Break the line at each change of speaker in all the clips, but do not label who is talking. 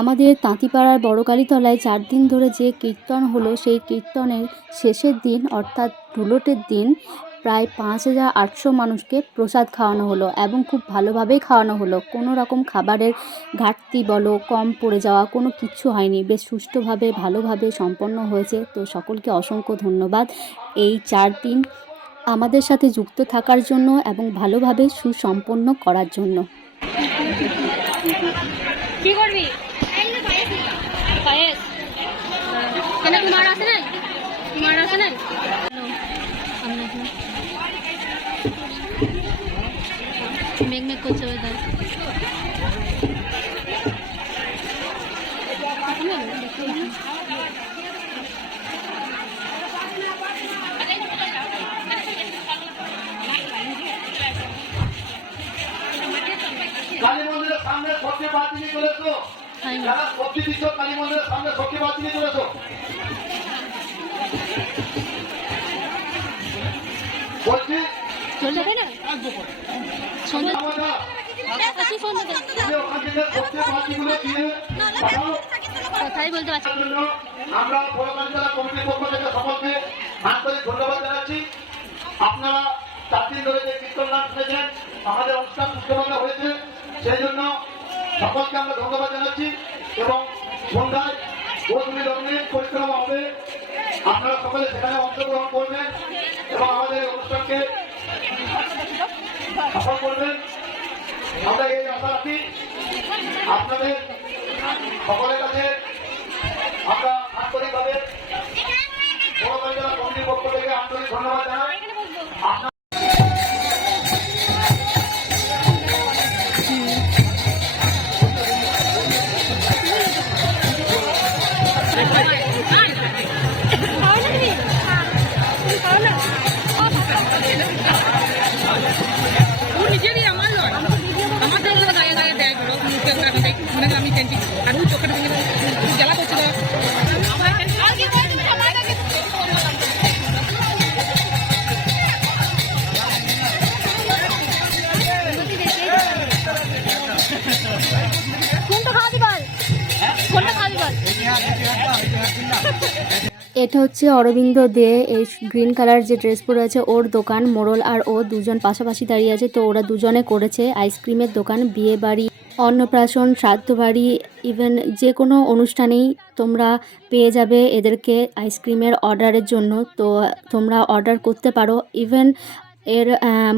আমাদের তাঁতিপাড়ার বড়কালীতলায় চার দিন ধরে যে কীর্তন হলো, সেই কীর্তনের শেষের দিন, অর্থাৎ ধুলোটের দিন, প্রায় পাঁচ হাজার আটশো মানুষকে প্রসাদ খাওয়ানো হলো এবং খুব ভালোভাবেই খাওয়ানো হলো। কোনো রকম খাবারের ঘাটতি বলো, কম পড়ে যাওয়া, কোনো কিচ্ছু হয়নি। বেশ সুষ্ঠুভাবে, ভালোভাবে সম্পন্ন হয়েছে। তো সকলকে অসংখ্য ধন্যবাদ। এই চার দিন আমাদের সাথে যুক্ত থাকার জন্য এবং ভালোভাবে সুসম্পন্ন করার জন্য।
কি করবি? কেন তোমার আছে নাই? তোমার আছে নাই? মেঘ মেঘ করছে ওয়েদার
কালী মন্দিরের সামনে সবজি বাতিনি করেছ যারা সবজি দিচ্ছ কালী মন্দিরের সামনে বলছি সবজি বাতিগুলো দিয়ে
বলতে পারছি
আমরা কমিটির পক্ষ থেকে সকলকে আন্তরিক ধন্যবাদ জানাচ্ছি আপনারা চার দিন ধরে যে কীর্তন নাম শুনেছেন আমাদের অনুষ্ঠান সুস্থভাবে হয়েছে সেই জন্য সকলকে আমরা ধন্যবাদ জানাচ্ছি এবং সন্ধ্যায় বৌদ্ধী লগ্নের পরিক্রমা হবে। আপনারা সকলে সেখানে অংশগ্রহণ করবেন এবং আমাদের অনুষ্ঠানকে সফল করবেন। আমরা এই আশা রাখি আপনাদের সকলের
Thank you.
এটা হচ্ছে অরবিন্দ দে, এই গ্রিন কালার যে ড্রেস পরে আছে ওর দোকান, মোড়ল আর ও দুজন পাশাপাশি দাঁড়িয়ে আছে। তো ওরা দুজনে করেছে আইসক্রিমের দোকান, বিয়ে বাড়ি, অন্নপ্রাশন শ্রাদ্ধ বাড়ি ইভেন যে কোনো অনুষ্ঠানেই তোমরা পেয়ে যাবে এদেরকে আইসক্রিমের অর্ডারের জন্য। তো তোমরা অর্ডার করতে পারো। ইভেন এর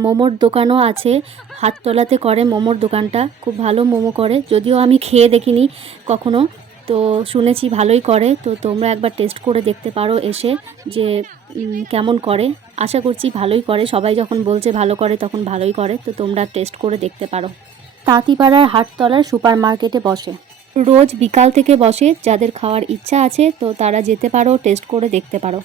মোমোর দোকানও আছে। হাততলাতে করে মোমোর দোকানটা। খুব ভালো মোমো করে। যদিও আমি খেয়ে দেখিনি কখনো। তো শুনেছি ভালোই করে। তো তোমরা একবার টেস্ট করে দেখতে পারো এসে যে কেমন করে। আশা করছি ভালোই করে। সবাই যখন বলছে ভালো করে, তখন ভালোই করে। তো তোমরা টেস্ট করে দেখতে পারো। তাঁতিপাড়ার হাটতলার সুপার মার্কেটে বসে। রোজ বিকাল থেকে বসে। যাদের খাওয়ার ইচ্ছা আছে, তো তারা যেতে পারো টেস্ট করে দেখতে পারো।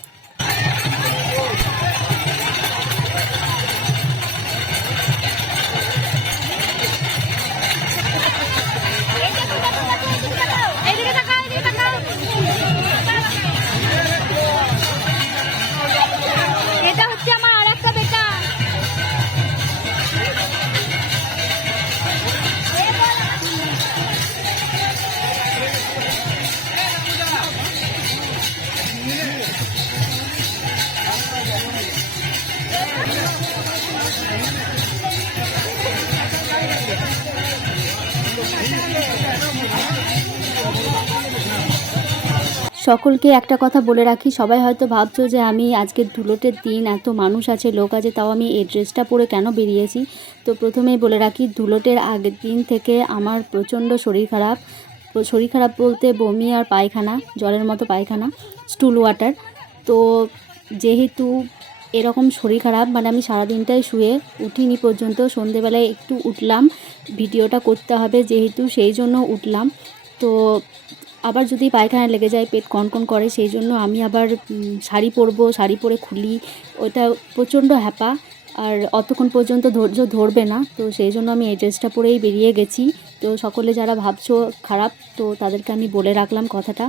সকলকে একটা কথা বলে রাখি, সবাই হয়তো ভাবছ যে আমি আজকে ধুলোটের দিন, এত মানুষ আছে, লোক আছে, তাও আমি এই ড্রেসটা পরে কেন বেরিয়েছি? তো প্রথমেই বলে রাখি, ধুলোটের আগের দিন থেকে আমার প্রচণ্ড শরীর খারাপ। শরীর খারাপ বলতে বমি আর পায়খানা জলের মতো পায়খানা, স্টুল ওয়াটার। তো যেহেতু এরকম শরীর খারাপ মানে আমি সারাদিনটাই শুয়ে উঠিনি পর্যন্ত, সন্ধেবেলায় একটু উঠলাম, ভিডিওটা করতে হবে যেহেতু, সেই জন্য উঠলাম। তো আবার যদি পায়খানা লেগে যায়, পেট কনকন করে, সেই জন্য আমি আবার শাড়ি পরবো, শাড়ি পরে খুলি। ওটা প্রচণ্ড হ্যাপা। আর অতক্ষণ পর্যন্ত ধৈর্য ধরবে না। তো সেই জন্য আমি এই ড্রেসটা পরেই বেরিয়ে গেছি। তো সকলে যারা ভাবছ খারাপ, তো তাদেরকে আমি বলে রাখলাম কথাটা।